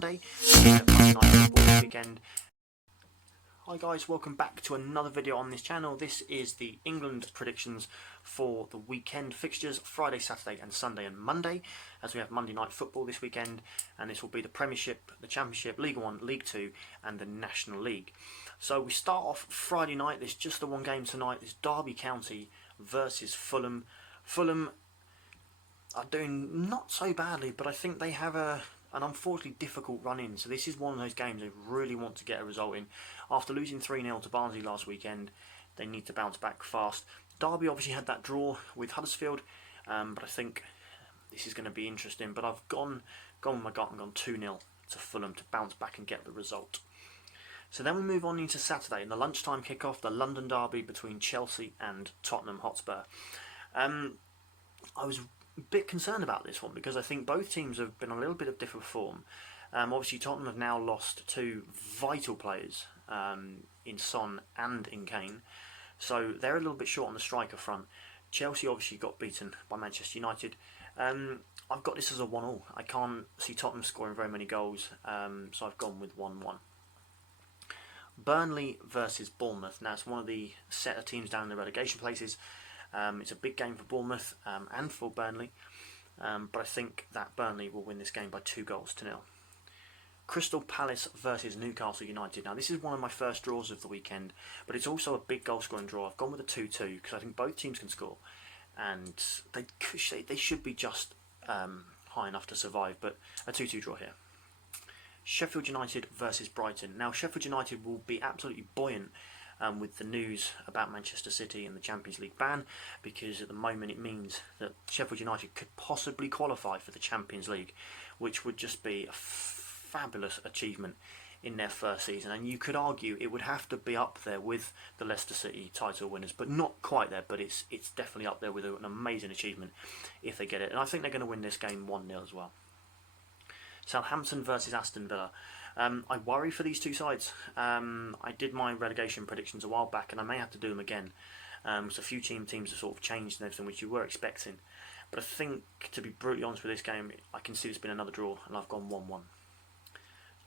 Monday. Monday night football this weekend. Hi guys, welcome back to another video on this channel. This is the England predictions for the weekend fixtures, Friday, Saturday and Sunday and Monday, as we have Monday night football this weekend, and this will be the Premiership, the Championship, League 1, League 2 and the National League. So we start off Friday night. There's just the one game tonight. There's Derby County versus Fulham. Fulham are doing not so badly, but I think they have an unfortunately difficult run in. So this is one of those games they really want to get a result in. After losing 3-0 to Barnsley last weekend, they need to bounce back fast. Derby obviously had that draw with Huddersfield, but I think this is going to be interesting. But I've gone with my gut and gone 2-0 to Fulham to bounce back and get the result. So then we move on into Saturday, in the lunchtime kickoff, the London derby between Chelsea and Tottenham Hotspur. I was a bit concerned about this one because I think both teams have been a little bit of different form. Obviously Tottenham have now lost two vital players in Son and in Kane, so they're a little bit short on the striker front. Chelsea obviously got beaten by Manchester United. I've got this as a 1-1. I can't see Tottenham scoring very many goals, so I've gone with 1-1. Burnley versus Bournemouth. Now it's one of the set of teams down in the relegation places. It's a big game for Bournemouth and for Burnley, but I think that Burnley will win this game by 2-0. Crystal Palace versus Newcastle United. Now this is one of my first draws of the weekend, but it's also a big goal scoring draw. I've gone with a 2-2 because I think both teams can score, and they should be just high enough to survive, but a 2-2 draw here. Sheffield United versus Brighton. Now Sheffield United will be absolutely buoyant with the news about Manchester City and the Champions League ban, because at the moment it means that Sheffield United could possibly qualify for the Champions League, which would just be a fabulous achievement in their first season. And you could argue it would have to be up there with the Leicester City title winners, but not quite there, but it's definitely up there with an amazing achievement if they get it. And I think they're going to win this game 1-0 as well. Southampton versus Aston Villa. I worry for these two sides. I did my relegation predictions a while back, and I may have to do them again. So a few teams have sort of changed and everything, which you were expecting. But I think, to be brutally honest with this game, I can see this being another draw, and I've gone 1-1.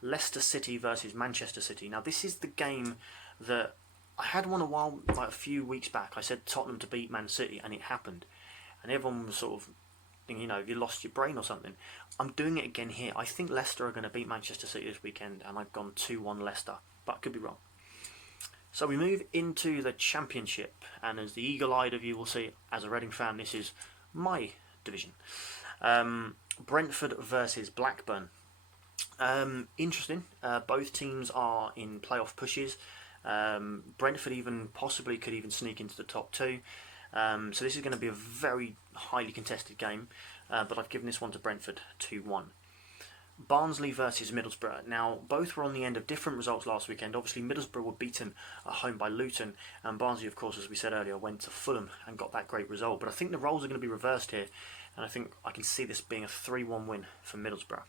Leicester City versus Manchester City. Now this is the game that I had one a few weeks back. I said Tottenham to beat Man City, and it happened. And everyone was sort of, you know, you lost your brain or something. I'm doing it again here. I think Leicester are going to beat Manchester City this weekend, and I've gone 2-1 Leicester, but I could be wrong. So we move into the Championship, and as the eagle-eyed of you will see, as a Reading fan, this is my division. Brentford versus Blackburn. Interesting. Both teams are in playoff pushes. Brentford possibly could even sneak into the top two. So this is going to be a very highly contested game, but I've given this one to Brentford 2-1. Barnsley versus Middlesbrough. Now both were on the end of different results last weekend. Obviously Middlesbrough were beaten at home by Luton, and Barnsley, of course, as we said earlier, went to Fulham and got that great result. But I think the roles are going to be reversed here, and I think I can see this being a 3-1 win for Middlesbrough.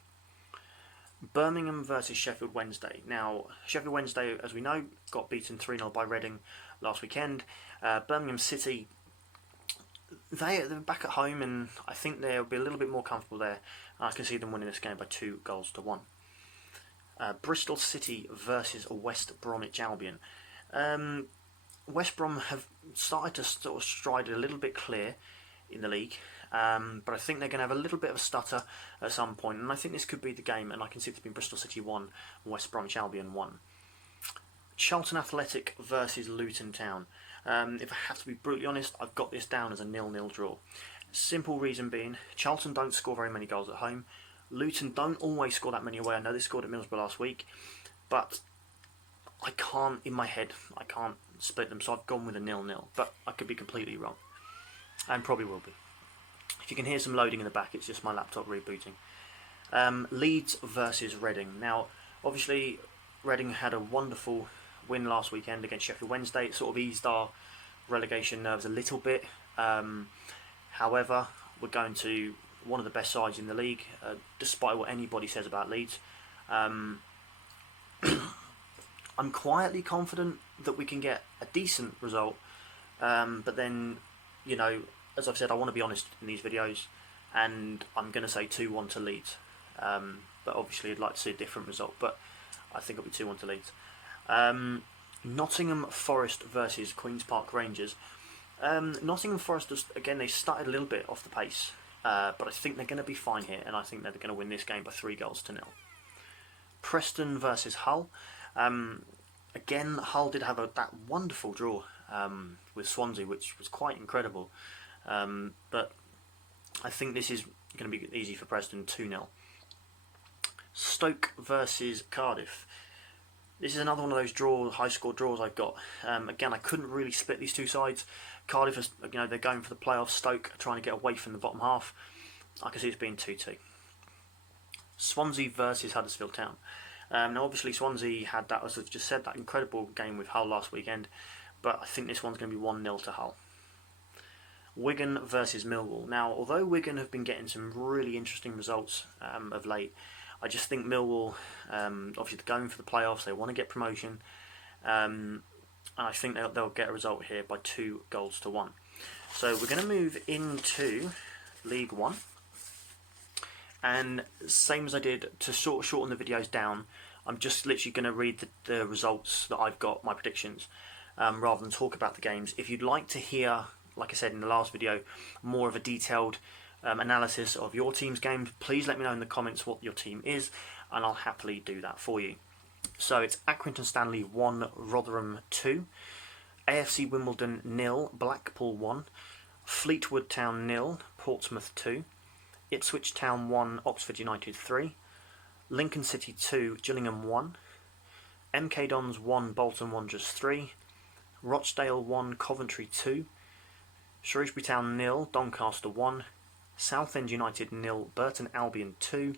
Birmingham versus Sheffield Wednesday. Now Sheffield Wednesday, as we know, got beaten 3-0 by Reading last weekend. Birmingham City, they're back at home, and I think they'll be a little bit more comfortable there. I can see them winning this game by 2-1. Bristol City versus West Bromwich Albion. West Brom have started to sort of stride a little bit clear in the league, but I think they're going to have a little bit of a stutter at some point, and I think this could be the game, and I can see this being Bristol City 1, West Bromwich Albion 1. Charlton Athletic versus Luton Town. If I have to be brutally honest, I've got this down as a 0-0 draw. Simple reason being, Charlton don't score very many goals at home. Luton don't always score that many away. I know they scored at Middlesbrough last week, but I can't, in my head, I can't split them, so I've gone with a 0-0. But I could be completely wrong, and probably will be. If you can hear some loading in the back, it's just my laptop rebooting. Leeds versus Reading. Now, obviously, Reading had a wonderful win last weekend against Sheffield Wednesday. It sort of eased our relegation nerves a little bit. However, we're going to one of the best sides in the league, despite what anybody says about Leeds. I'm quietly confident that we can get a decent result, but then, you know, as I've said, I want to be honest in these videos, and I'm going to say 2-1 to Leeds. but obviously I'd like to see a different result. But I think it'll be 2-1 to Leeds. Nottingham Forest versus Queen's Park Rangers. Nottingham Forest, again, they started a little bit off the pace, but I think they're going to be fine here, and I think they're going to win this game by 3-0. Preston versus Hull. Again, Hull did have that wonderful draw with Swansea, which was quite incredible. But I think this is going to be easy for Preston, 2-0. Stoke versus Cardiff. This is another one of those high-score draws I've got. Again, I couldn't really split these two sides. Cardiff, is, they're going for the playoffs. Stoke are trying to get away from the bottom half. I can see it's being 2-2. Swansea versus Huddersfield Town. Now, obviously, Swansea had that, as I've just said, that incredible game with Hull last weekend. But I think this one's going to be 1-0 to Hull. Wigan versus Millwall. Now, although Wigan have been getting some really interesting results of late, I just think Millwall, obviously they're going for the playoffs, they want to get promotion, and I think they'll get a result here by 2-1. So we're going to move into League One, and same as I did to sort of shorten the videos down, I'm just literally going to read the results that I've got, my predictions, rather than talk about the games. If you'd like to hear, like I said in the last video, more of a detailed analysis of your team's games, please let me know in the comments what your team is, and I'll happily do that for you. So it's Accrington Stanley 1, Rotherham 2, AFC Wimbledon 0, Blackpool 1, Fleetwood Town 0, Portsmouth 2, Ipswich Town 1, Oxford United 3, Lincoln City 2, Gillingham 1, MK Dons 1, Bolton Wanderers 3, Rochdale 1, Coventry 2, Shrewsbury Town 0, Doncaster 1, Southend United 0, Burton Albion 2,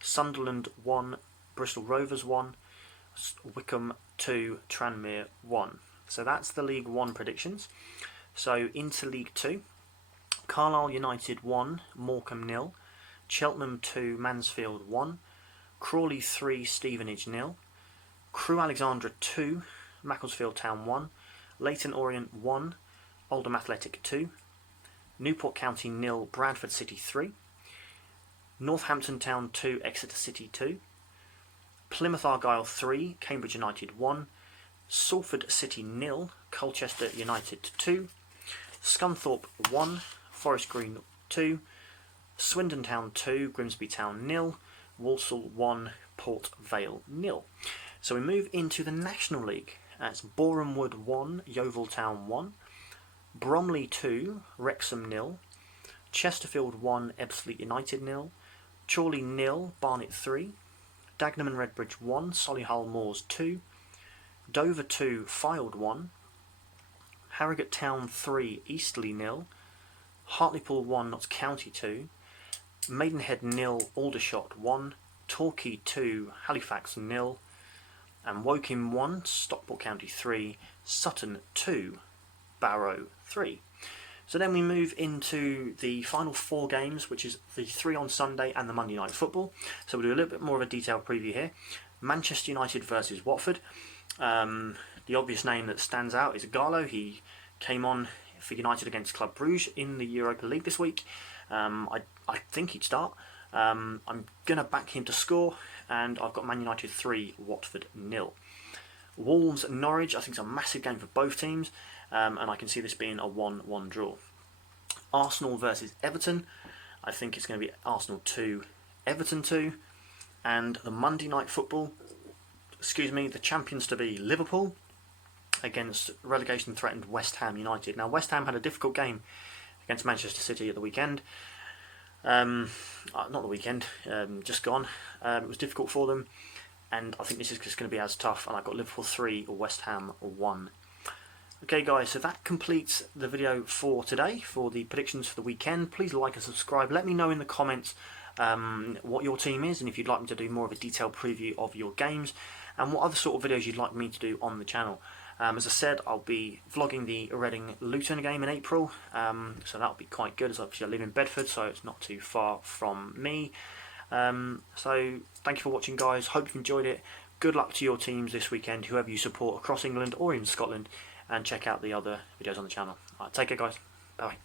Sunderland 1, Bristol Rovers 1, Wycombe 2, Tranmere 1. So that's the League 1 predictions. So into League 2, Carlisle United 1, Morecambe 0, Cheltenham 2, Mansfield 1, Crawley 3, Stevenage 0, Crewe Alexandra 2, Macclesfield Town 1, Leyton Orient 1, Oldham Athletic 2, Newport County 0, Bradford City 3, Northampton Town 2, Exeter City 2, Plymouth Argyle 3, Cambridge United 1, Salford City 0, Colchester United 2, Scunthorpe 1, Forest Green 2, Swindon Town 2, Grimsby Town 0, Walsall 1, Port Vale 0. So we move into the National League. That's Boreham Wood 1, Yeovil Town 1, Bromley 2, Wrexham 0, Chesterfield 1, Ebbsfleet United 0, Chorley 0, Barnet 3, Dagenham and Redbridge 1, Solihull Moors 2, Dover 2, Fylde 1, Harrogate Town 3, Eastleigh 0, Hartlepool 1, Notts County 2, Maidenhead 0, Aldershot 1, Torquay 2, Halifax 0, and Woking 1, Stockport County 3, Sutton 2, Barrow 3. So then we move into the final 4 games, which is the 3 on Sunday and the Monday Night Football. So we'll do a little bit more of a detailed preview here. Manchester United versus Watford. The obvious name that stands out is Gallo. He came on for United against Club Brugge in the Europa League this week. I think he'd start. I'm going to back him to score, and I've got Man United 3, Watford 0. Wolves Norwich, I think it's a massive game for both teams, and I can see this being a 1-1 draw. Arsenal versus Everton, I think it's going to be Arsenal 2, Everton 2, and the Monday Night Football, the champions to be Liverpool against relegation threatened West Ham United. Now West Ham had a difficult game against Manchester City at the weekend. Not the weekend, just gone. It was difficult for them, and I think this is just going to be as tough, and I've got Liverpool 3 or West Ham 1. Okay guys, so that completes the video for today, for the predictions for the weekend. Please like and subscribe. Let me know in the comments what your team is, and if you'd like me to do more of a detailed preview of your games, and what other sort of videos you'd like me to do on the channel. As I said, I'll be vlogging the Reading Luton game in April, so that'll be quite good, as obviously I live in Bedford, so it's not too far from me. So thank you for watching guys, hope you've enjoyed it. Good luck to your teams this weekend, whoever you support across England or in Scotland, and check out the other videos on the channel. Take care guys, bye.